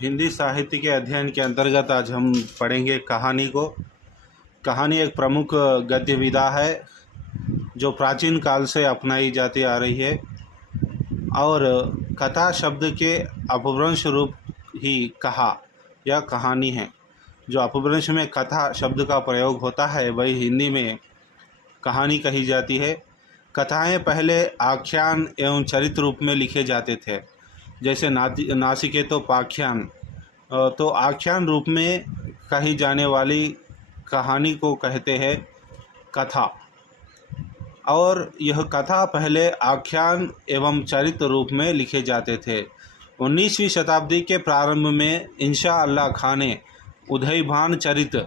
हिंदी साहित्य के अध्ययन के अंतर्गत आज हम पढ़ेंगे कहानी को। कहानी एक प्रमुख गद्य विधा है जो प्राचीन काल से अपनाई जाती आ रही है और कथा शब्द के अपभ्रंश रूप ही कहा या कहानी है। जो अपभ्रंश में कथा शब्द का प्रयोग होता है वही हिंदी में कहानी कही जाती है। कथाएं पहले आख्यान एवं चरित्र रूप में लिखे जाते थे, जैसे नासिकेतोपाख्यान। तो आख्यान रूप में कही जाने वाली कहानी को कहते हैं कथा, और यह कथा पहले आख्यान एवं चरित्र रूप में लिखे जाते थे। 19वीं शताब्दी के प्रारंभ में इंशा अल्लाह खां ने उदयभान चरित्र,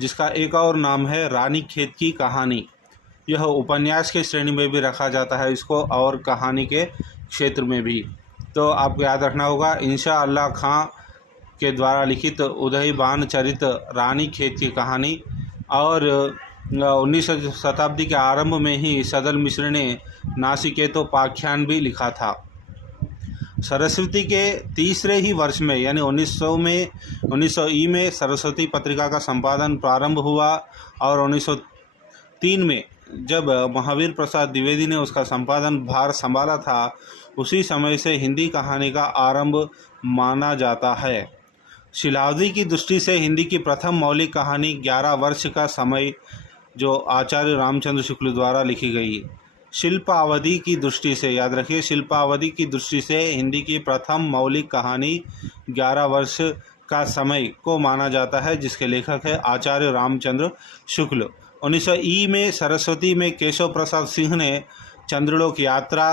जिसका एक और नाम है रानी खेत की कहानी, यह उपन्यास के श्रेणी में भी रखा जाता है इसको, और कहानी के क्षेत्र में भी। तो आपको याद रखना होगा, इंशा अल्लाह खां के द्वारा लिखित उदयभान चरित्र रानी खेत की कहानी, और 19वीं शताब्दी के आरंभ में ही सदल मिश्र ने नासिकेतोपाख्यान भी लिखा था। सरस्वती के तीसरे ही वर्ष में यानी 1900 ई में सरस्वती पत्रिका का संपादन प्रारंभ हुआ, और 1903 में जब महावीर प्रसाद द्विवेदी ने उसका संपादन भार संभाला था, उसी समय से हिंदी कहानी का आरंभ माना जाता है। शिलावधि की दृष्टि से हिंदी की प्रथम मौलिक कहानी 11 वर्ष का समय जो आचार्य रामचंद्र शुक्ल द्वारा लिखी गई। शिल्पावधि की दृष्टि से, याद रखिए, शिल्पावधि की दृष्टि से हिंदी की प्रथम मौलिक कहानी 11 वर्ष का समय को माना जाता है, जिसके लेखक है आचार्य रामचंद्र शुक्ल। 1900 ई में सरस्वती में केशव प्रसाद सिंह ने चंद्रलोक यात्रा,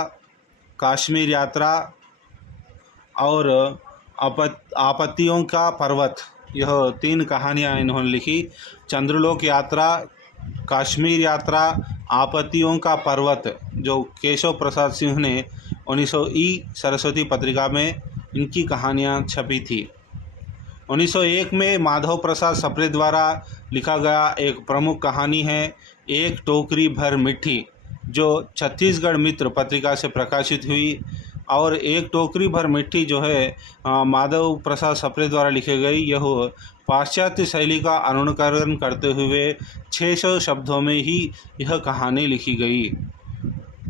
कश्मीर यात्रा और आपत्तियों का पर्वत, यह 3 कहानियाँ इन्होंने लिखी। चंद्रलोक यात्रा, कश्मीर यात्रा, आपत्तियों का पर्वत, जो केशव प्रसाद सिंह ने 1900 ई सरस्वती पत्रिका में इनकी कहानियाँ छपी थी। 1901 में माधव प्रसाद सप्रे द्वारा लिखा गया एक प्रमुख कहानी है एक टोकरी भर मिट्टी, जो छत्तीसगढ़ मित्र पत्रिका से प्रकाशित हुई। और एक टोकरी भर मिट्टी जो है माधव प्रसाद सप्रे द्वारा लिखी गई, यह पाश्चात्य शैली का अनुकरण करते हुए 600 शब्दों में ही यह कहानी लिखी गई।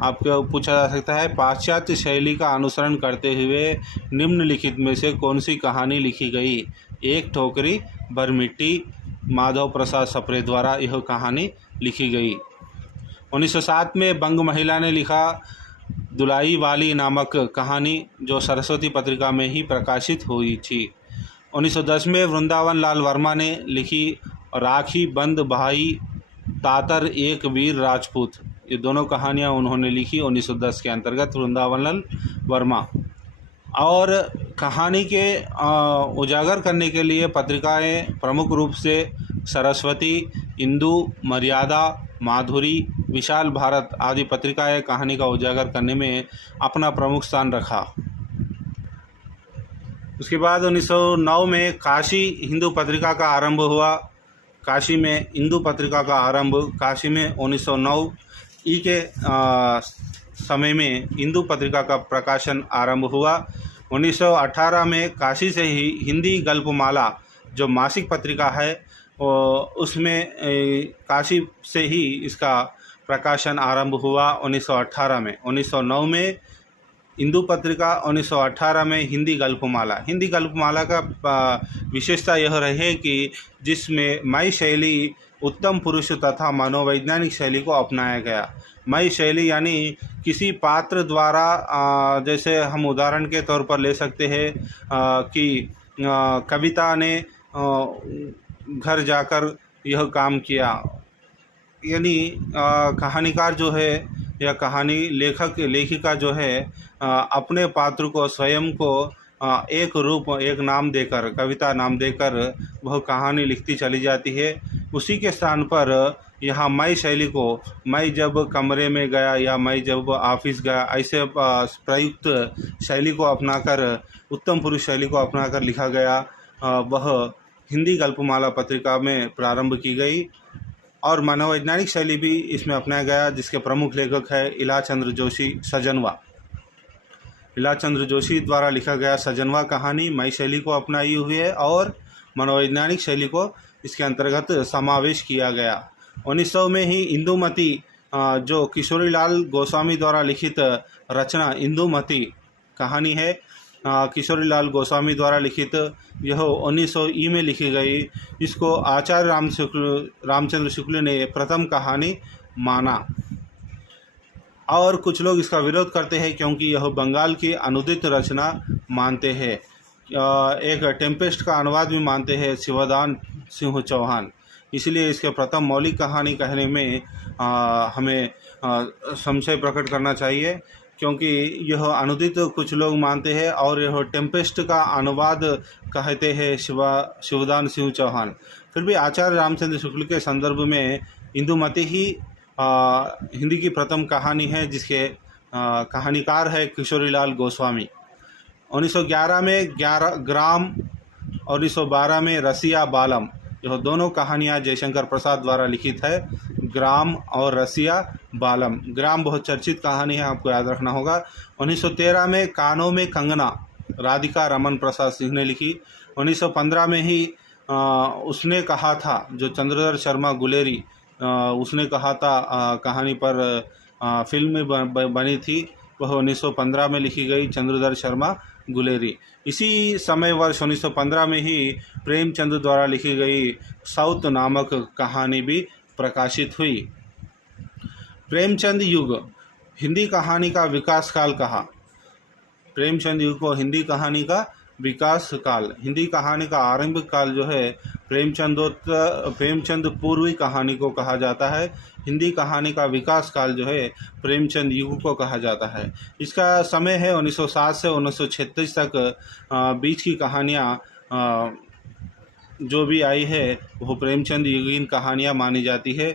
आपको पूछा जा सकता है, पाश्चात्य शैली का अनुसरण करते हुए निम्नलिखित में से कौन सी कहानी लिखी गई? एक टोकरी भर मिट्टी, माधव प्रसाद सप्रे द्वारा यह कहानी लिखी गई। 1907 में बंग महिला ने लिखा दुलाई वाली नामक कहानी, जो सरस्वती पत्रिका में ही प्रकाशित हुई थी। 1910 में वृंदावन लाल वर्मा ने लिखी राखी बंद भाई तातर एक वीर राजपूत, ये दोनों कहानियाँ उन्होंने लिखी 1910 के अंतर्गत, वृंदावन लाल वर्मा। और कहानी के उजागर करने के लिए पत्रिकाएं प्रमुख रूप से सरस्वती, इंदु, मर्यादा, माधुरी, विशाल भारत आदि पत्रिकाएं कहानी का उजागर करने में अपना प्रमुख स्थान रखा। उसके बाद 1909 में काशी हिंदू पत्रिका का आरंभ हुआ। काशी में हिंदू पत्रिका का आरंभ काशी में 1909 ई के समय में हिंदू पत्रिका का प्रकाशन आरंभ हुआ। 1918 में काशी से ही हिंदी गल्पमाला जो मासिक पत्रिका है, उसमें काशी से ही इसका प्रकाशन आरंभ हुआ 1918 में। 1909 में हिंदू पत्रिका, 1918 में हिंदी गल्पमाला। हिंदी गल्पमाला का विशेषता यह रही कि जिसमें मय शैली, उत्तम पुरुष तथा मनोवैज्ञानिक शैली को अपनाया गया। मय शैली यानी किसी पात्र द्वारा, जैसे हम उदाहरण के तौर पर ले सकते हैं कि कविता ने घर जाकर यह काम किया, यानी कहानीकार जो है या कहानी लेखिका जो है अपने पात्र को, स्वयं को एक रूप, एक नाम देकर, कविता नाम देकर वह कहानी लिखती चली जाती है। उसी के स्थान पर यहाँ मैं शैली को, मैं जब कमरे में गया या मैं जब ऑफिस गया, ऐसे प्रयुक्त शैली को अपनाकर, उत्तम पुरुष शैली को अपनाकर लिखा गया, वह हिंदी गल्पमाला पत्रिका में प्रारंभ की गई। और मनोवैज्ञानिक शैली भी इसमें अपनाया गया, जिसके प्रमुख लेखक है इलाचंद्र जोशी सजनवा। लीलाचंद्र जोशी द्वारा लिखा गया सजनवा कहानी मई शैली को अपनाई हुई है और मनोवैज्ञानिक शैली को इसके अंतर्गत समावेश किया गया। 1900 में ही इंदुमती जो किशोरीलाल गोस्वामी द्वारा लिखित रचना इंदुमती कहानी है, किशोरीलाल गोस्वामी द्वारा लिखित, यह 1900 ई में लिखी गई। इसको आचार्य रामचंद्र शुक्ल ने प्रथम कहानी माना और कुछ लोग इसका विरोध करते हैं क्योंकि यह बंगाल की अनुदित रचना मानते हैं। एक टेम्पेस्ट का अनुवाद भी मानते हैं शिवदान सिंह चौहान। इसलिए इसके प्रथम मौलिक कहानी कहने में हमें संशय प्रकट करना चाहिए, क्योंकि यह अनुदित कुछ लोग मानते हैं और यह टेम्पेस्ट का अनुवाद कहते हैं शिवदान सिंह चौहान। फिर भी आचार्य रामचंद्र शुक्ल के संदर्भ में इंदुमती ही हिंदी की प्रथम कहानी है, जिसके कहानीकार है किशोरीलाल गोस्वामी। 1911 में ग्राम और 1912 में रसिया बालम, यह दोनों कहानियाँ जयशंकर प्रसाद द्वारा लिखित है। ग्राम और रसिया बालम। ग्राम बहुत चर्चित कहानी है, आपको याद रखना होगा। 1913 में कानों में कंगना, राधिका रमन प्रसाद सिंह ने लिखी। 1915 में ही उसने कहा था, जो चंद्रधर शर्मा गुलेरी, उसने कहा था कहानी पर फिल्म बनी थी, वह 1915 में लिखी गई, चंद्रधर शर्मा गुलेरी। इसी समय वर्ष 1915 में ही प्रेमचंद द्वारा लिखी गई साउथ नामक कहानी भी प्रकाशित हुई। प्रेमचंद युग हिंदी कहानी का विकास काल कहा। प्रेमचंद युग को हिंदी कहानी का विकास काल, हिंदी कहानी का आरंभिक काल जो है प्रेमचंद पूर्वी कहानी को कहा जाता है। हिंदी कहानी का विकास काल जो है प्रेमचंद युग को कहा जाता है। इसका समय है 1907 से 1936 तक। बीच की कहानियाँ जो भी आई है वो प्रेमचंद युगीन कहानियाँ मानी जाती है।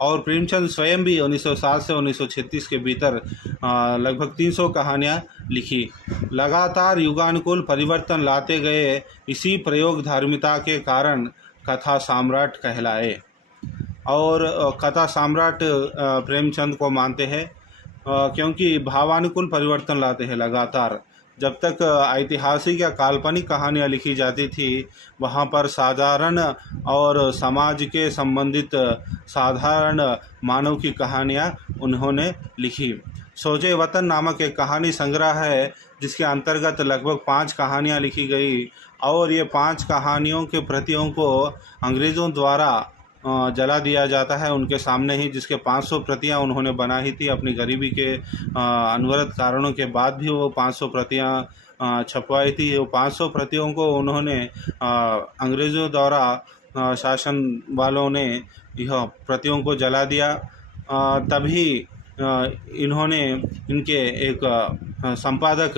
और प्रेमचंद स्वयं भी 1907 से 1936 के भीतर लगभग 300 कहानियाँ लिखी। लगातार युगानुकूल परिवर्तन लाते गए, इसी प्रयोग धार्मिकता के कारण कथा सम्राट कहलाए। और कथा सम्राट प्रेमचंद को मानते हैं क्योंकि भावानुकूल परिवर्तन लाते हैं लगातार। जब तक ऐतिहासिक या काल्पनिक कहानियाँ लिखी जाती थी, वहाँ पर साधारण और समाज के संबंधित साधारण मानव की कहानियाँ उन्होंने लिखी। सोजे वतन नामक एक कहानी संग्रह है, जिसके अंतर्गत लगभग 5 कहानियाँ लिखी गई और ये 5 कहानियों के प्रतियों को अंग्रेज़ों द्वारा जला दिया जाता है उनके सामने ही, जिसके 500 प्रतियां उन्होंने बनाई थी। अपनी गरीबी के अनवरत कारणों के बाद भी वो 500 प्रतियां छपवाई थी। वो 500 प्रतियों को उन्होंने अंग्रेज़ों द्वारा शासन वालों ने यह प्रतियों को जला दिया। तभी इन्होंने इनके एक संपादक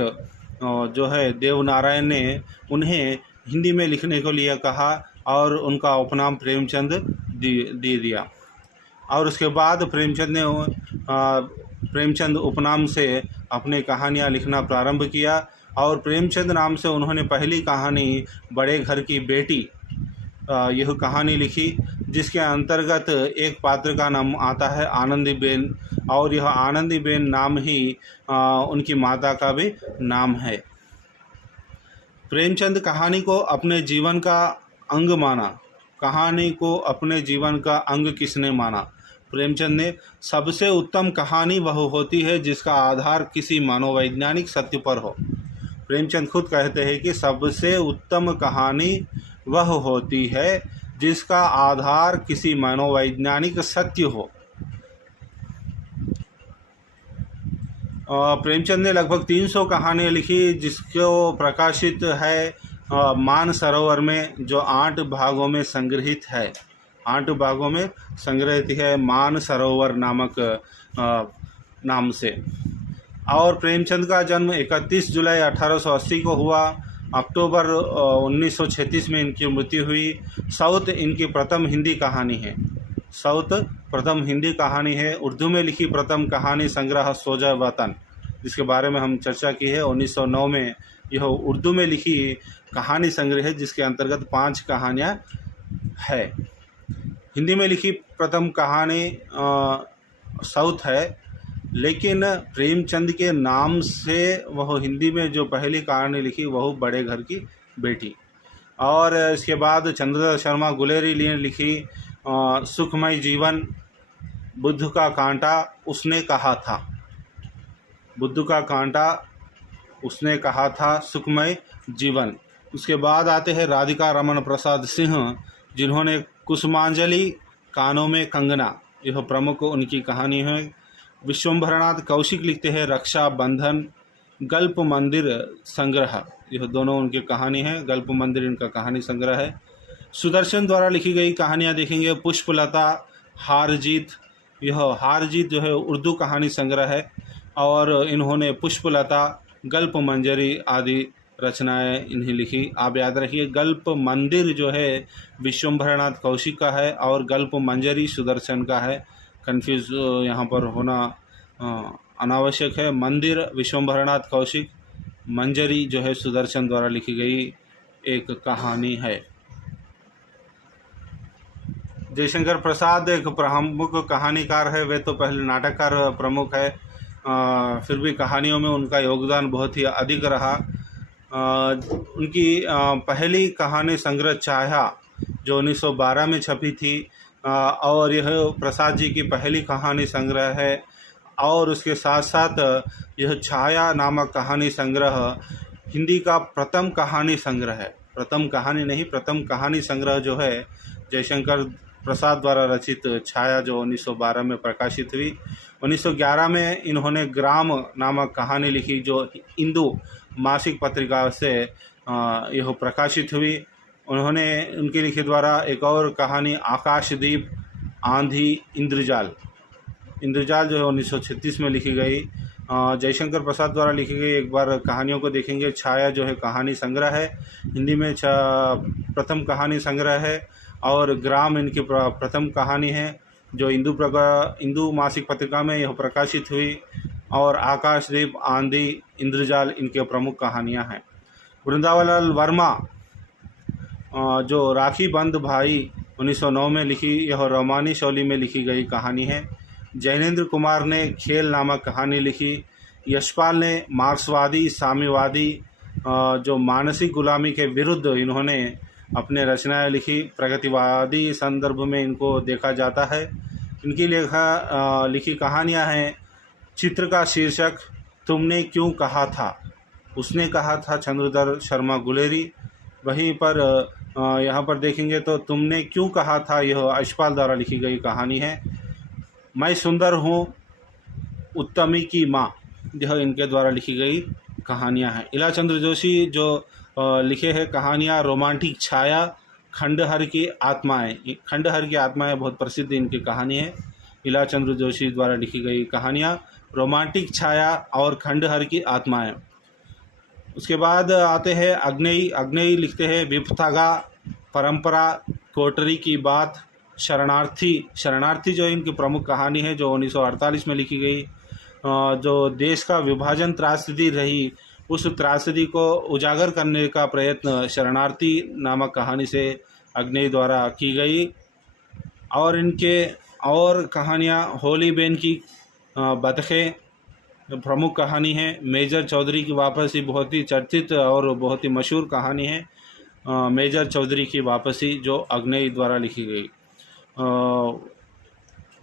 जो है देवनारायण ने उन्हें हिंदी में लिखने को लिए कहा और उनका उपनाम प्रेमचंद दे दिया। और उसके बाद प्रेमचंद उपनाम से अपने कहानियाँ लिखना प्रारंभ किया। और प्रेमचंद नाम से उन्होंने पहली कहानी बड़े घर की बेटी यह कहानी लिखी, जिसके अंतर्गत एक पात्र का नाम आता है आनंदीबेन, और यह आनंदीबेन नाम ही उनकी माता का भी नाम है। प्रेमचंद कहानी को अपने जीवन का अंग माना। कहानी को अपने जीवन का अंग किसने माना? प्रेमचंद ने। सबसे उत्तम कहानी वह होती है जिसका आधार किसी मनोवैज्ञानिक सत्य पर हो। प्रेमचंद खुद कहते हैं कि सबसे उत्तम कहानी वह होती है जिसका आधार किसी मनोवैज्ञानिक सत्य हो। प्रेमचंद ने लगभग 300 कहानियाँ लिखी, जिसको प्रकाशित है मानसरोवर में, जो 8 भागों में संग्रहित है। 8 भागों में संग्रहित है मानसरोवर नामक नाम से। और प्रेमचंद का जन्म 31 जुलाई 1880 को हुआ। अक्टूबर 1936 में इनकी मृत्यु हुई। साउथ इनकी प्रथम हिंदी कहानी है। साउथ प्रथम हिंदी कहानी है। उर्दू में लिखी प्रथम कहानी संग्रह सोजा वतन, जिसके बारे में हम चर्चा की है। 1909 में यह उर्दू में लिखी कहानी संग्रह है, जिसके अंतर्गत 5 कहानियाँ है। हिंदी में लिखी प्रथम कहानी साउथ है। लेकिन प्रेमचंद के नाम से वह हिंदी में जो पहली कहानी लिखी वह बड़े घर की बेटी। और इसके बाद चंद्रधर शर्मा गुलेरी ने लिखी सुखमय जीवन, बुद्ध का कांटा उसने कहा था, बुद्ध का कांटा उसने कहा था, सुखमय जीवन। उसके बाद आते हैं राधिका रमन प्रसाद सिंह, जिन्होंने कुसुमांजलि, कानों में कंगना, यह प्रमुख उनकी कहानी है। विश्वम्भरनाथ कौशिक लिखते हैं रक्षा बंधन, गल्प मंदिर संग्रह, यह दोनों उनकी कहानी है। गल्प मंदिर इनका कहानी संग्रह है। सुदर्शन द्वारा लिखी गई कहानियाँ देखेंगे पुष्पलता, हार जीत, यह हार जीत जो है उर्दू कहानी संग्रह है। और इन्होंने पुष्पलता, गल्प मंजरी आदि रचनाएं इन्हें लिखी। आप याद रखिए गल्प मंदिर जो है विश्वम्भरनाथ कौशिक का है और गल्प मंजरी सुदर्शन का है। कंफ्यूज यहाँ पर होना अनावश्यक है। मंदिर विश्वम्भरनाथ कौशिक, मंजरी जो है सुदर्शन द्वारा लिखी गई एक कहानी है। जयशंकर प्रसाद एक प्रमुख कहानीकार है। वे तो पहले नाटककार प्रमुख है, फिर भी कहानियों में उनका योगदान बहुत ही अधिक रहा। उनकी पहली कहानी संग्रह छाया जो 1912 में छपी थी, और यह प्रसाद जी की पहली कहानी संग्रह है। और उसके साथ साथ यह छाया नामक कहानी संग्रह हिंदी का प्रथम कहानी संग्रह है। प्रथम कहानी नहीं, प्रथम कहानी संग्रह जो है जयशंकर प्रसाद द्वारा रचित छाया, जो 1912 में प्रकाशित हुई। 1911 में इन्होंने ग्राम नामक कहानी लिखी, जो हिंदू मासिक पत्रिका से यह प्रकाशित हुई। उन्होंने उनके लिखे द्वारा एक और कहानी आकाशदीप, आंधी, इंद्रजाल, इंद्रजाल जो है 1936 में लिखी गई। जयशंकर प्रसाद द्वारा लिखी गई एक बार कहानियों को देखेंगे। छाया जो है कहानी संग्रह है, हिंदी में प्रथम कहानी संग्रह है। और ग्राम इनकी प्रथम कहानी है जो हिंदू मासिक पत्रिका में यह प्रकाशित हुई। और आकाशदीप, आंधी, इंद्रजाल इनके प्रमुख कहानियां हैं। वृंदावनलाल वर्मा जो राखी बंद भाई 1909 में लिखी, यह रोमानी शैली में लिखी गई कहानी है। जैनेंद्र कुमार ने खेल नामक कहानी लिखी। यशपाल ने मार्क्सवादी, साम्यवादी, जो मानसिक गुलामी के विरुद्ध इन्होंने अपने रचनाएं लिखी। प्रगतिवादी संदर्भ में इनको देखा जाता है। इनकी लिखी कहानियां हैं। चित्र का शीर्षक तुमने क्यों कहा था, उसने कहा था, चंद्रधर शर्मा गुलेरी। वहीं पर यहाँ पर देखेंगे तो तुमने क्यों कहा था, यह यशपाल द्वारा लिखी गई कहानी है। मैं सुंदर हूँ, उत्तमी की माँ, यह इनके द्वारा लिखी गई कहानियाँ हैं। इलाचंद्र जोशी जो लिखे हैं कहानियाँ रोमांटिक छाया, खंडहर की आत्माएं, खंडहर की आत्माएं बहुत प्रसिद्ध इनकी कहानी है। इलाचंद्र जोशी द्वारा लिखी गई कहानियाँ रोमांटिक छाया और खंडहर की आत्माएं। उसके बाद आते हैं अग्नेयी। अग्नेयी लिखते हैं विपथागा, परंपरा, कोटरी की बात, शरणार्थी। शरणार्थी जो इनकी प्रमुख कहानी है जो 1948 में लिखी गई। जो देश का विभाजन त्रासदी रही, उस त्रासदी को उजागर करने का प्रयत्न शरणार्थी नामक कहानी से अग्नेयी द्वारा की गई। और इनके और कहानियाँ होली बेन की बतखें प्रमुख कहानी है। मेजर चौधरी की वापसी बहुत ही चर्चित और बहुत ही मशहूर कहानी है। मेजर चौधरी की वापसी जो अग्नेयी द्वारा लिखी गई।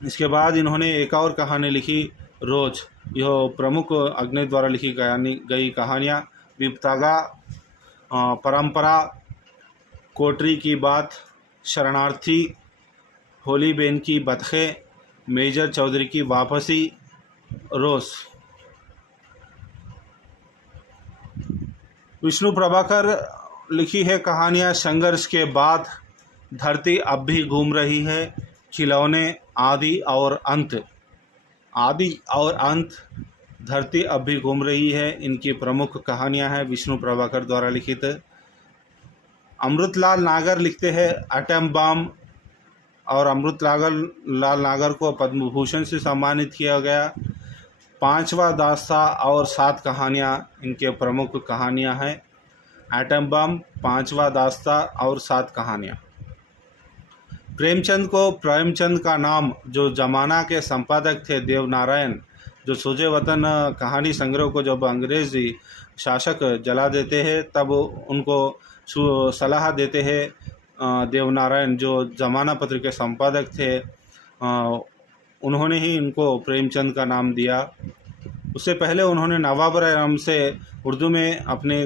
इसके बाद इन्होंने एक और कहानी लिखी रोज, यह प्रमुख अग्नेयी द्वारा लिखी गई कहानियाँ विपथागा, परंपरा, कोटरी की बात, शरणार्थी, होली बेन की बतखें, मेजर चौधरी की वापसी, रोज। विष्णु प्रभाकर लिखी है कहानियाँ संघर्ष के बाद, धरती अब भी घूम रही है, खिलौने, आदि और अंत। आदि और अंत, धरती अब भी घूम रही है, इनकी प्रमुख कहानियां हैं विष्णु प्रभाकर द्वारा लिखित। अमृतलाल नागर लिखते हैं एटम बम, और अमृतलाल नागर को पद्म भूषण से सम्मानित किया गया। पांचवा दास्ता और 7 कहानियां इनके प्रमुख कहानियां हैं। एटम बम, पांचवा दास्ता और 7 कहानियां। प्रेमचंद को प्रेमचंद का नाम जो जमाना के संपादक थे देवनारायण जो सोजे वतन कहानी संग्रह को जब अंग्रेज़ी शासक जला देते हैं तब उनको सलाह देते हैं देवनारायण जो ज़माना पत्र के संपादक थे, उन्होंने ही इनको प्रेमचंद का नाम दिया। उससे पहले उन्होंने नवाब से उर्दू में अपने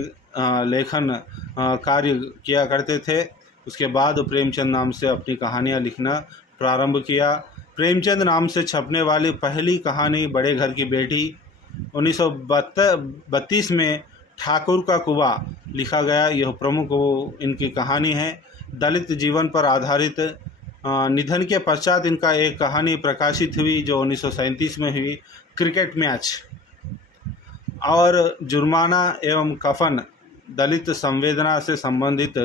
लेखन कार्य किया करते थे। उसके बाद प्रेमचंद नाम से अपनी कहानियाँ लिखना प्रारंभ किया। प्रेमचंद नाम से छपने वाली पहली कहानी बड़े घर की बेटी 1932 में ठाकुर का कुआं लिखा गया। यह प्रमुख इनकी कहानी है। दलित जीवन पर आधारित। निधन के पश्चात इनका एक कहानी प्रकाशित हुई जो 1937 में हुई, क्रिकेट मैच। और जुर्माना एवं कफन दलित संवेदना से संबंधित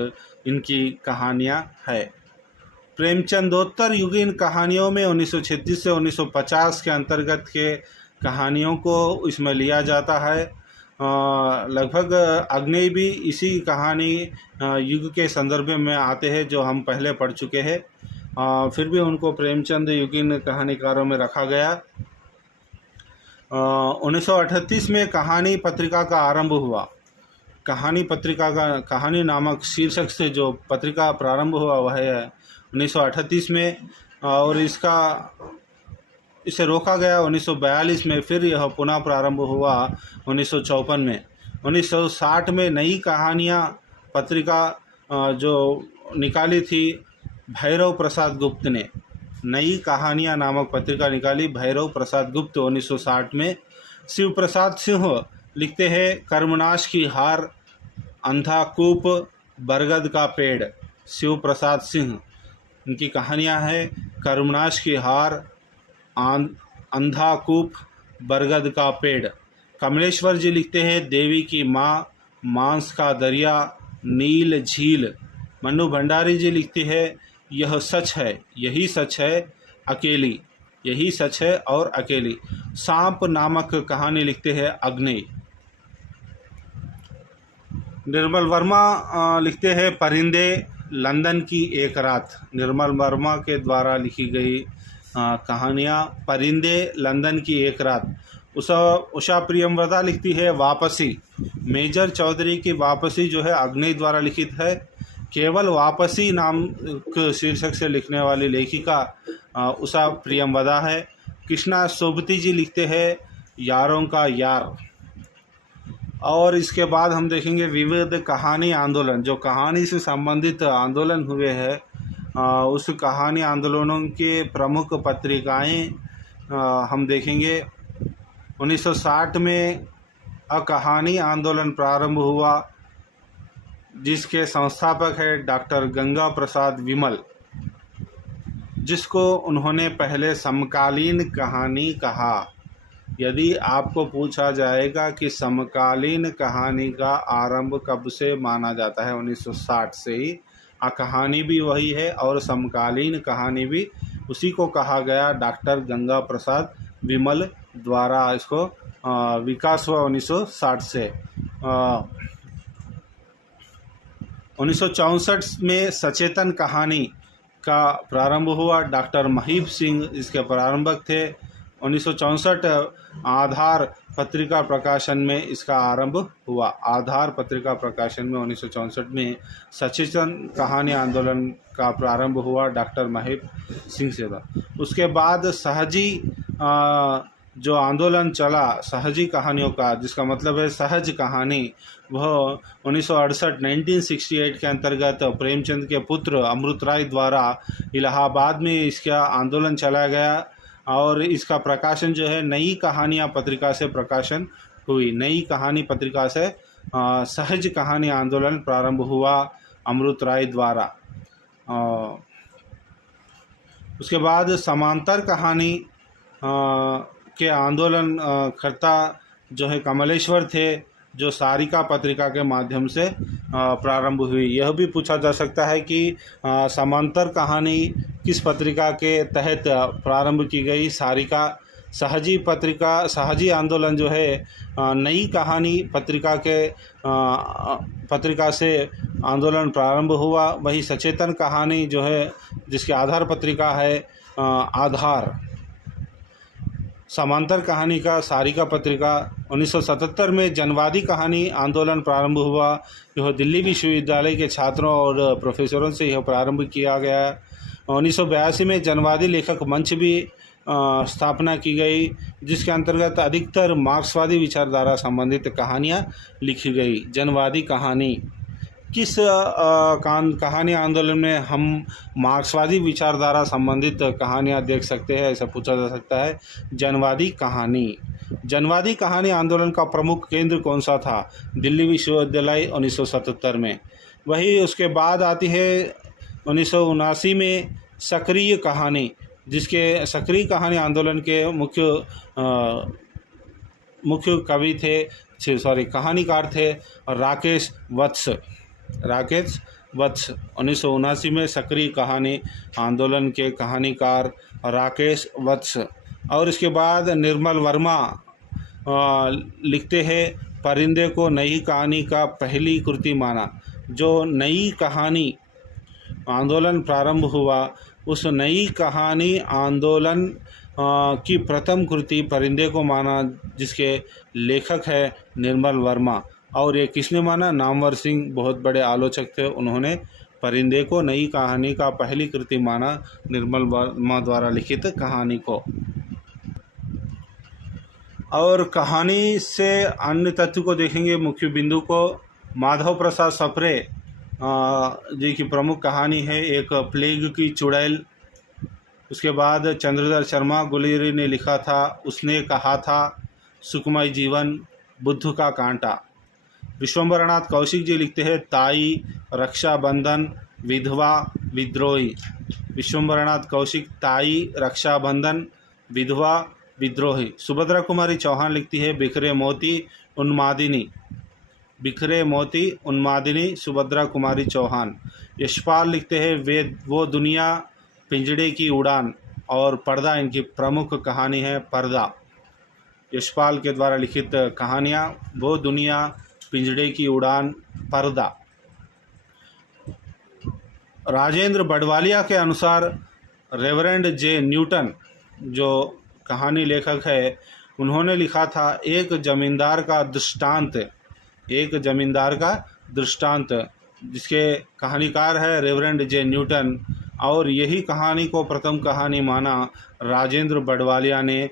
इनकी कहानियाँ है। प्रेमचंदोत्तर युगीन कहानियों में 1936 से 1950 के अंतर्गत के कहानियों को इसमें लिया जाता है। लगभग अग्नेय भी इसी कहानी युग के संदर्भ में आते हैं जो हम पहले पढ़ चुके हैं। फिर भी उनको प्रेमचंद युगीन कहानीकारों में रखा गया। 1938 में कहानी पत्रिका का आरंभ हुआ। कहानी पत्रिका का कहानी नामक शीर्षक से जो पत्रिका प्रारंभ हुआ वह है 1938 में, और इसे रोका गया 1942 में। फिर यह पुनः प्रारंभ हुआ 1954 में। 1960 में नई कहानियाँ पत्रिका जो निकाली थी भैरव प्रसाद गुप्त ने, नई कहानियाँ नामक पत्रिका निकाली भैरव प्रसाद गुप्त 1960 में। शिव प्रसाद सिंह लिखते हैं कर्मनाश की हार, अंधाकूप, बरगद का पेड़। शिव प्रसाद सिंह इनकी कहानियाँ हैं कर्मनाश की हार, अंधाकूप, बरगद का पेड़। कमलेश्वर जी लिखते हैं देवी की माँ, मांस का दरिया, नील झील। मन्नू भंडारी जी लिखते हैं यह सच है, यही सच है, अकेली, यही सच है और अकेली। सांप नामक कहानी लिखते हैं अग्नि। निर्मल वर्मा लिखते हैं परिंदे, लंदन की एक रात। निर्मल वर्मा के द्वारा लिखी गई कहानियाँ परिंदे, लंदन की एक रात। उषा प्रियमव्रता लिखती है वापसी। मेजर चौधरी की वापसी जो है अग्नि द्वारा लिखित है। केवल वापसी नाम शीर्षक से लिखने वाली लेखिका उषा प्रियमव्रता है। कृष्णा सोबती जी लिखते हैं यारों का यार। और इसके बाद हम देखेंगे विविध कहानी आंदोलन, जो कहानी से संबंधित आंदोलन हुए हैं उस कहानी आंदोलनों के प्रमुख पत्रिकाएं हम देखेंगे। 1960 में कहानी आंदोलन प्रारंभ हुआ जिसके संस्थापक है डॉक्टर गंगा प्रसाद विमल, जिसको उन्होंने पहले समकालीन कहानी कहा। यदि आपको पूछा जाएगा कि समकालीन कहानी का आरंभ कब से माना जाता है, 1960 से ही। कहानी भी वही है और समकालीन कहानी भी उसी को कहा गया। डॉक्टर गंगा प्रसाद विमल द्वारा इसको विकास हुआ 1960 से। 1964 में सचेतन कहानी का प्रारंभ हुआ। डॉक्टर महीप सिंह इसके प्रारंभक थे। 1964 आधार पत्रिका प्रकाशन में इसका आरंभ हुआ। आधार पत्रिका प्रकाशन में 1964 में सचेतन कहानी आंदोलन का प्रारंभ हुआ डॉक्टर महीप सिंह से था। उसके बाद सहजी जो आंदोलन चला सहजी कहानियों का, जिसका मतलब है सहज कहानी, वह 1968 के अंतर्गत प्रेमचंद के पुत्र अमृत राय द्वारा इलाहाबाद में इसका आंदोलन चलाया गया। और इसका प्रकाशन जो है नई कहानियाँ पत्रिका से प्रकाशन हुई। नई कहानी पत्रिका से सहज कहानी आंदोलन प्रारंभ हुआ अमृत राय द्वारा। उसके बाद समांतर कहानी के आंदोलन कर्ता जो है कमलेश्वर थे, जो सारिका पत्रिका के माध्यम से प्रारंभ हुई। यह भी पूछा जा सकता है कि समांतर कहानी किस पत्रिका के तहत प्रारंभ की गई। सारिका सहजी पत्रिका, सहजी आंदोलन जो है नई कहानी पत्रिका से आंदोलन प्रारंभ हुआ। वही सचेतन कहानी जो है जिसके आधार पत्रिका है आधार, समांतर कहानी का सारिका पत्रिका 1977 में जनवादी कहानी आंदोलन प्रारंभ हुआ। यह दिल्ली विश्वविद्यालय के छात्रों और प्रोफेसरों से यह प्रारंभ किया गया। 1982 में जनवादी लेखक मंच भी स्थापना की गई, जिसके अंतर्गत अधिकतर मार्क्सवादी विचारधारा संबंधित कहानियाँ लिखी गई। जनवादी कहानी किस कहानी आंदोलन में हम मार्क्सवादी विचारधारा संबंधित कहानियाँ देख सकते हैं, ऐसा पूछा जा सकता है। जनवादी कहानी आंदोलन का प्रमुख केंद्र कौन सा था? दिल्ली विश्वविद्यालय 1977 में। वही उसके बाद आती है 1979 में सक्रिय कहानी, जिसके सक्रिय कहानी आंदोलन के मुख्य कवि थे, कहानीकार थे राकेश वत्स। 1979 में सक्रिय कहानी आंदोलन के कहानीकार राकेश वत्स। और इसके बाद निर्मल वर्मा लिखते हैं, परिंदे को नई कहानी का पहली कृति माना। जो नई कहानी आंदोलन प्रारंभ हुआ, उस नई कहानी आंदोलन की प्रथम कृति परिंदे को माना, जिसके लेखक है निर्मल वर्मा। और ये किसने माना? नामवर सिंह बहुत बड़े आलोचक थे, उन्होंने परिंदे को नई कहानी का पहली कृति माना, निर्मल वर्मा द्वारा लिखित कहानी को। और कहानी से अन्य तथ्य को देखेंगे, मुख्य बिंदु को। माधव प्रसाद सप्रे जी की प्रमुख कहानी है एक प्लेग की चुड़ैल। उसके बाद चंद्रधर शर्मा गुलेरी ने लिखा था उसने कहा था, सुखमय जीवन, बुद्ध का कांटा। विश्वम्भरनाथ कौशिक जी लिखते हैं ताई, रक्षाबंधन, विधवा, विद्रोही। विश्वम्भरनाथ कौशिक ताई, रक्षाबंधन, विधवा, विद्रोही। सुभद्रा कुमारी चौहान लिखती है बिखरे मोती, उन्मादिनी। बिखरे मोती, उन्मादिनी, सुभद्रा कुमारी चौहान। यशपाल लिखते हैं वो दुनिया, पिंजड़े की उड़ान। और पर्दा इनकी प्रमुख कहानी है, पर्दा। यशपाल के द्वारा लिखित कहानियाँ, वो दुनिया, पिंजड़े की उड़ान, पर्दा। राजेंद्र बडवालिया के अनुसार रेवरेंड जे न्यूटन जो कहानी लेखक है, उन्होंने लिखा था एक जमींदार का दृष्टांत, जिसके कहानीकार है रेवरेंड जे न्यूटन। और यही कहानी को प्रथम कहानी माना राजेंद्र बडवालिया ने,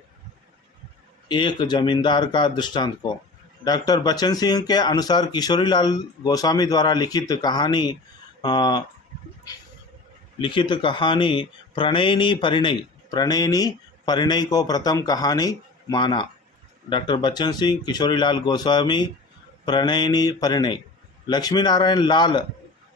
एक जमींदार का दृष्टांत को। डॉक्टर बच्चन सिंह के अनुसार किशोरीलाल गोस्वामी द्वारा लिखित कहानी प्रणयिनी परिणय को प्रथम कहानी माना। डॉक्टर बच्चन सिंह, किशोरीलाल गोस्वामी, प्रणयिनी परिणय। लक्ष्मी नारायण लाल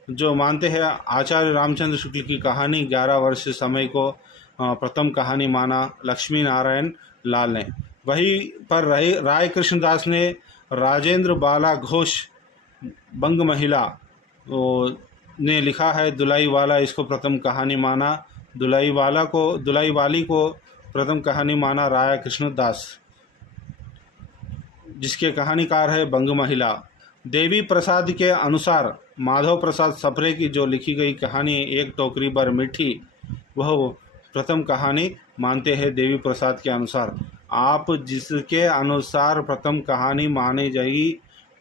जो मानते हैं आचार्य रामचंद्र शुक्ल की कहानी 11 वर्ष समय को प्रथम कहानी माना लक्ष्मी नारायण लाल ने। वहीं पर राय कृष्णदास ने राजेंद्र बाला घोष बंग महिला ने लिखा है दुलाई वाला, इसको प्रथम कहानी माना। दुलाई वाली को प्रथम कहानी माना राय कृष्णदास, जिसके कहानीकार है बंग महिला। देवी प्रसाद के अनुसार माधव प्रसाद सप्रे की जो लिखी गई कहानी एक टोकरी पर मिठी, वह प्रथम कहानी मानते हैं देवी प्रसाद के अनुसार। आप जिसके अनुसार प्रथम कहानी मानी जाएगी,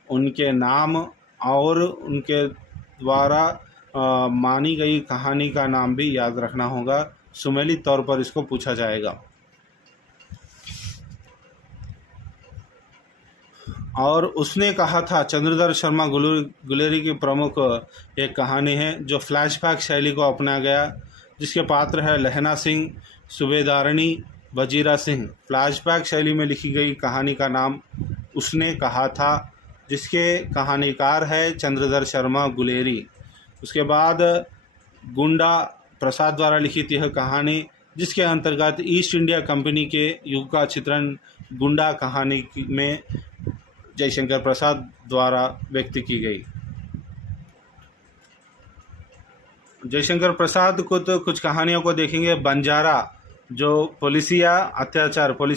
उनके नाम और उनके द्वारा मानी गई कहानी का नाम भी याद रखना होगा। सुमेलित तौर पर इसको पूछा जाएगा। और उसने कहा था चंद्रधर शर्मा गुलेरी की प्रमुख एक कहानी है जो फ्लैशबैक शैली को अपनाया गया, जिसके पात्र है लहना सिंह, सूबेदारनी, वजीरा सिंह। फ्लैशबैक शैली में लिखी गई कहानी का नाम उसने कहा था, जिसके कहानीकार है चंद्रधर शर्मा गुलेरी। उसके बाद गुंडा प्रसाद द्वारा लिखित यह कहानी, जिसके अंतर्गत ईस्ट इंडिया कंपनी के युग का चित्रण गुंडा कहानी में जयशंकर प्रसाद द्वारा व्यक्त की गई। जयशंकर प्रसाद को तो कुछ कहानियों को देखेंगे। बंजारा जो पुलिस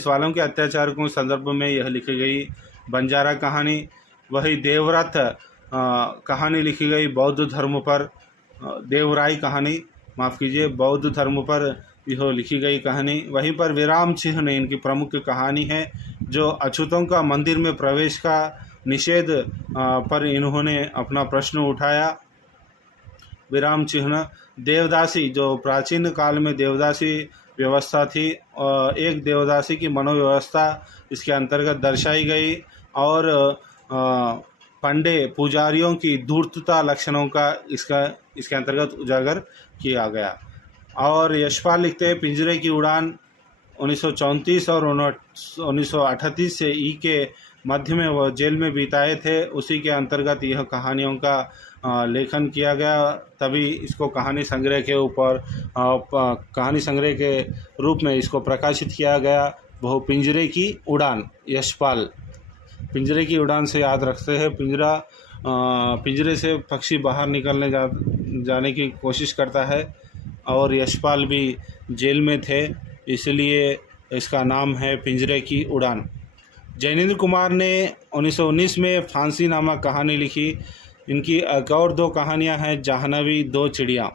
वालों के अत्याचार के संदर्भ में यह लिखी गई बंजारा कहानी। वही देवव्रत कहानी लिखी गई बौद्ध धर्म पर, देवराय कहानी बौद्ध धर्म पर यह लिखी गई कहानी। वहीं पर विराम चिह्न इनकी प्रमुख कहानी है, जो अछूतों का मंदिर में प्रवेश का निषेध पर इन्होंने अपना प्रश्न उठाया। विराम चिह्न देवदासी, जो प्राचीन काल में देवदासी व्यवस्था थी, और एक देवदासी की मनोव्यवस्था इसके अंतर्गत दर्शाई गई, और पंडे पुजारियों की धूर्तता लक्षणों का इसके अंतर्गत उजागर किया गया। और यशपाल लिखते हैं पिंजरे की उड़ान 1934 और 1938 से ई के मध्य में वह जेल में बिताए थे, उसी के अंतर्गत यह कहानियों का लेखन किया गया। तभी इसको कहानी संग्रह के ऊपर कहानी संग्रह के रूप में इसको प्रकाशित किया गया। वह पिंजरे की उड़ान, यशपाल पिंजरे की उड़ान से याद रखते हैं। पिंजरे से पक्षी बाहर निकलने जाने की कोशिश करता है, और यशपाल भी जेल में थे, इसलिए इसका नाम है पिंजरे की उड़ान। जैनेंद्र कुमार ने 1919 में फांसी नामक कहानी लिखी। इनकी एक और दो कहानियां हैं, जाह्नवी, दो चिड़िया।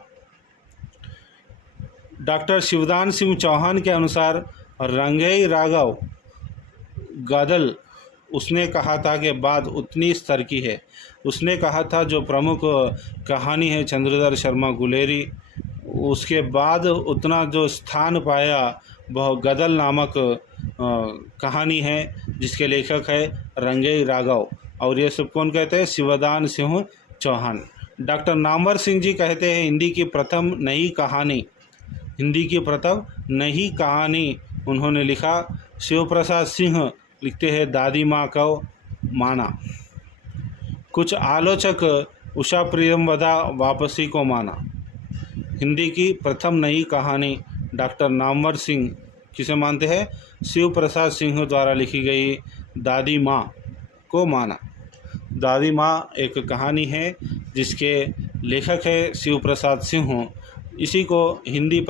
डॉक्टर शिवदान सिंह चौहान के अनुसार रंगई राघव गदल उसने कहा था कि बात उतनी स्तर की है। उसने कहा था जो प्रमुख कहानी है चंद्रधर शर्मा गुलेरी, उसके बाद उतना जो स्थान पाया वह गदल नामक कहानी है, जिसके लेखक है रंगई राघव। और ये सब कौन कहते हैं? शिवदान सिंह चौहान। डॉक्टर नामवर सिंह जी कहते हैं हिंदी की प्रथम नई कहानी उन्होंने लिखा। शिव प्रसाद सिंह लिखते हैं दादी माँ को माना। कुछ आलोचक उषा प्रियमवदा वापसी को माना। हिंदी की प्रथम नई कहानी डॉक्टर नामवर सिंह किसे मानते हैं? शिव प्रसाद सिंह द्वारा लिखी गई दादी माँ को माना। दादी माँ एक कहानी है जिसके लेखक है शिव प्रसाद सिंह। इसी को हिंदी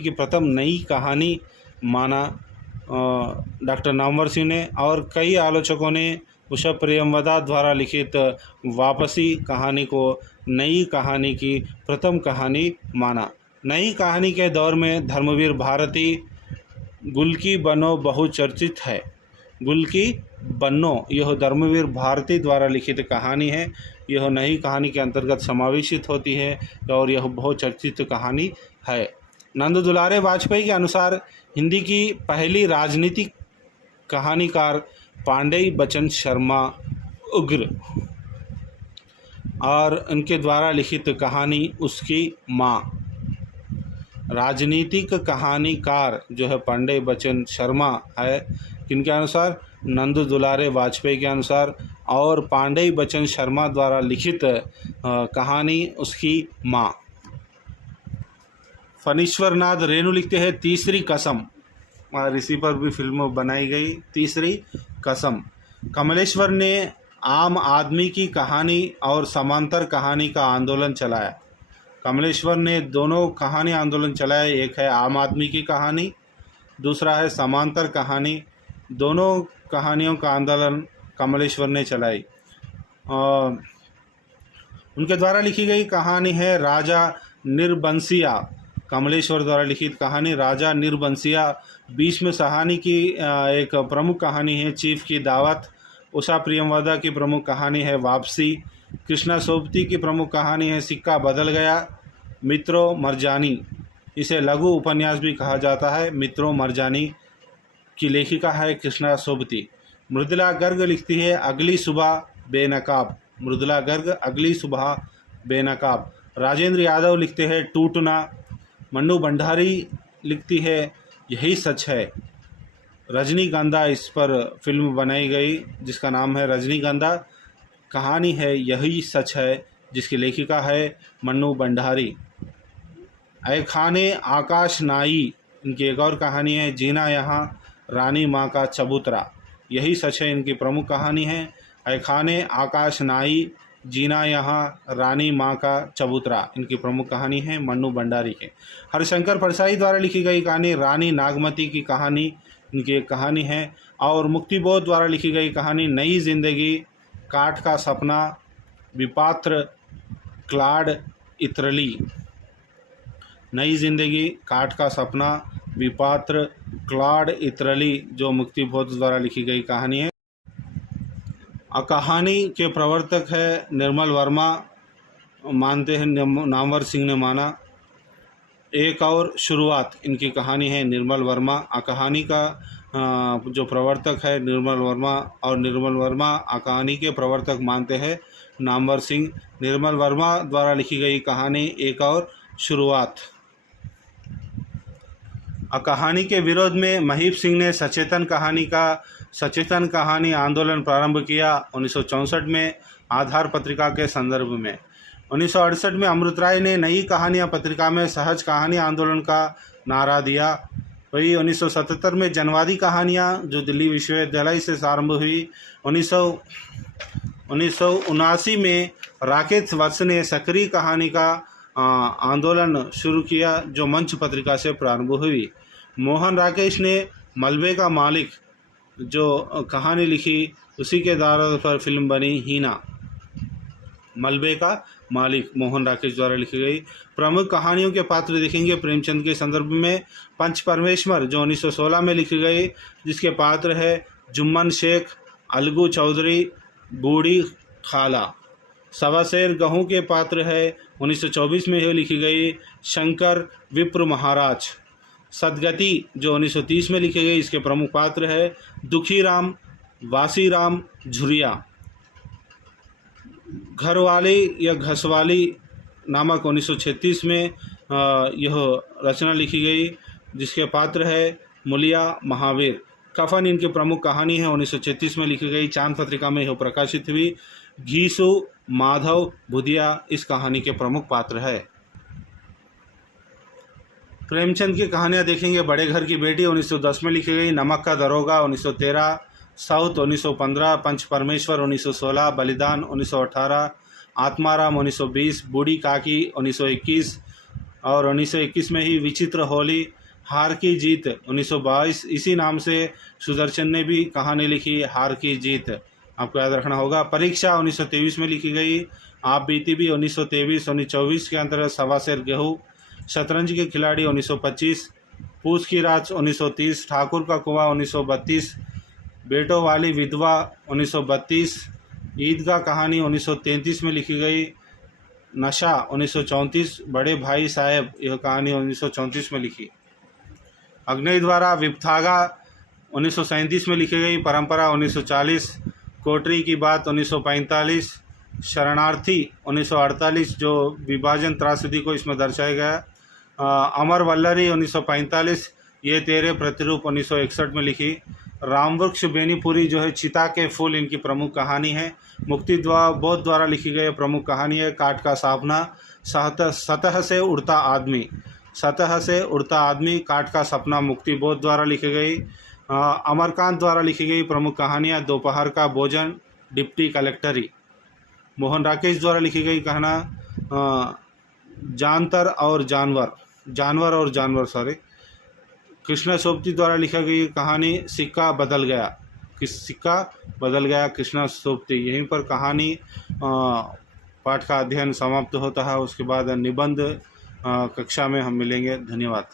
की प्रथम नई कहानी माना डॉक्टर नामवर सिंह ने। और कई आलोचकों ने उषा प्रियमवदा द्वारा लिखित वापसी कहानी को नई कहानी की प्रथम कहानी माना। नई कहानी के दौर में धर्मवीर भारती गुल की बनो बहुचर्चित है। गुल की बन्नो यह धर्मवीर भारती द्वारा लिखित कहानी है। यह नई कहानी के अंतर्गत समावेशित होती है और यह बहुचर्चित कहानी है। नंद दुलारे वाजपेयी के अनुसार हिंदी की पहली राजनीतिक कहानीकार पांडेय बचन शर्मा उग्र, और उनके द्वारा लिखित कहानी उसकी माँ। राजनीतिक कहानीकार जो है पांडेय बचन शर्मा है, किनके अनुसार? नंद दुलारे वाजपेयी के अनुसार। और पांडेय बचन शर्मा द्वारा लिखित कहानी उसकी माँ। फणीश्वर नाथ रेणु लिखते हैं तीसरी कसम, और इसी पर भी फिल्म बनाई गई तीसरी कसम। कमलेश्वर ने आम आदमी की कहानी और समांतर कहानी का आंदोलन चलाया। कमलेश्वर ने दोनों कहानी आंदोलन चलाया, एक है आम आदमी की कहानी, दूसरा है समांतर कहानी। दोनों कहानियों का आंदोलन कमलेश्वर ने चलाई। उनके द्वारा लिखी गई कहानी है राजा निर्बंसिया। कमलेश्वर द्वारा लिखित कहानी राजा निर्बंसिया। भीष्म साहनी की एक प्रमुख कहानी है चीफ की दावत। उषा प्रियमवदा की प्रमुख कहानी है वापसी। कृष्णा सोबती की प्रमुख कहानी है सिक्का बदल गया। मित्रों मरजानी, इसे लघु उपन्यास भी कहा जाता है। मित्रों मरजानी की लेखिका है कृष्णा सोबती। मृदुला गर्ग लिखती है अगली सुबह बेनकाब। मृदुला गर्ग अगली सुबह बेनकाब। राजेंद्र यादव लिखते हैं टूटना। मन्नू भंडारी लिखती है यही सच है। रजनीगंधा, इस पर फिल्म बनाई गई जिसका नाम है रजनीगंधा। कहानी है यही सच है, जिसकी लेखिका है मन्नू भंडारी। ऐ खाने आकाश नाई, इनकी एक और कहानी है जीना यहाँ रानी माँ का चबूतरा। यही सच है इनकी प्रमुख कहानी है। ऐ खाने आकाश नाई जीना यहाँ रानी माँ का चबूतरा, इनकी प्रमुख कहानी है मन्नू भंडारी के। हरिशंकर परसाई द्वारा लिखी गई कहानी रानी नागमती की कहानी, इनकी एक कहानी है। और मुक्तिबोध द्वारा लिखी गई कहानी नई जिंदगी, काठ का सपना, विपात्र, क्लाड इत्रली। नई जिंदगी, काट का सपना, विपात्र, क्लॉड इतरली जो मुक्तिबोध द्वारा लिखी गई कहानी है। कहानी के प्रवर्तक है निर्मल वर्मा, मानते हैं नामवर सिंह ने माना। एक और शुरुआत इनकी कहानी है निर्मल वर्मा। कहानी का जो प्रवर्तक है निर्मल वर्मा, और निर्मल वर्मा कहानी के प्रवर्तक मानते हैं नामवर सिंह। निर्मल वर्मा द्वारा लिखी गई कहानी एक और शुरुआत। कहानी के विरोध में महीप सिंह ने सचेतन कहानी आंदोलन प्रारंभ किया 1964 में आधार पत्रिका के संदर्भ में। 1968 में अमृत राय ने नई कहानियाँ पत्रिका में सहज कहानी आंदोलन का नारा दिया। वही 1977 में जनवादी कहानियाँ जो दिल्ली विश्वविद्यालय से आरंभ हुई। 1979 में राकेश वत्स ने सक्रिय कहानी का आंदोलन शुरू किया जो मंच पत्रिका से प्रारंभ हुई। मोहन राकेश ने मलबे का मालिक जो कहानी लिखी, उसी के आधार पर फिल्म बनी हीना। मलबे का मालिक मोहन राकेश द्वारा लिखी गई। प्रमुख कहानियों के पात्र देखेंगे प्रेमचंद के संदर्भ में पंच परमेश्वर जो 1916 में लिखी गई, जिसके पात्र है जुम्मन शेख, अलगू चौधरी, बूढ़ी खाला। सवा शेर गहूँ के पात्र है 1924 में यह लिखी गई शंकर विप्र महाराज। सदगति जो 1930 में लिखी गई, इसके प्रमुख पात्र है दुखीराम, वासीराम झुरिया। घरवाली या घसवाली नामक 1936 में यह रचना लिखी गई, जिसके पात्र है मुलिया महावीर। कफन इनकी प्रमुख कहानी है 1936 में लिखी गई, चांद पत्रिका में यह प्रकाशित हुई। घीसू, माधव, बुधिया इस कहानी के प्रमुख पात्र है। प्रेमचंद की कहानियाँ देखेंगे बड़े घर की बेटी 1910 में लिखी गई, नमक का दरोगा 1913, साउथ 1915, पंच परमेश्वर 1916, बलिदान 1918, आत्माराम 1920, बूढ़ी काकी 1921 और 1921 में ही विचित्र होली, हार की जीत 1922। इसी नाम से सुदर्शन ने भी कहानी लिखी हार की जीत, आपको याद रखना होगा। परीक्षा 1923 में लिखी गई। आप बीती भी 1923। 1924 के अंतर्गत सवा शेर गेहूँ। शतरंज के खिलाड़ी 1925, पूछ की रात 1930, ठाकुर का कुआं 1932, बेटों वाली विधवा 1932, ईदगाह कहानी 1933 में लिखी गई। नशा 1934, बड़े भाई साहब यह कहानी 1934 में लिखी। अग्नि द्वारा विपथागा 1937 में लिखी गई। परंपरा 1940, कोटरी की बात 1945, शरणार्थी 1948 जो विभाजन त्रासदी को इसमें दर्शाया गया। अमर वल्लरी 1945, ये तेरे प्रतिरूप 1961 में लिखी। रामवृक्ष बेनीपुरी जो है चिता के फूल इनकी प्रमुख कहानी है। मुक्ति बोध द्वारा लिखी गई प्रमुख कहानी है। काट का सापना, सतह से उड़ता आदमी, सतह से उड़ता आदमी, काट का सपना मुक्ति बोध द्वारा लिखी गई। अमरकांत द्वारा लिखी गई प्रमुख कहानियाँ दोपहर का भोजन, डिप्टी कलेक्टरी। मोहन राकेश द्वारा लिखी गई कहाना जानतर और जानवर सॉरी। कृष्णा सोबती द्वारा लिखा गई कहानी सिक्का बदल गया कृष्णा सोबती। यहीं पर कहानी पाठ का अध्ययन समाप्त होता है। उसके बाद निबंध कक्षा में हम मिलेंगे। धन्यवाद।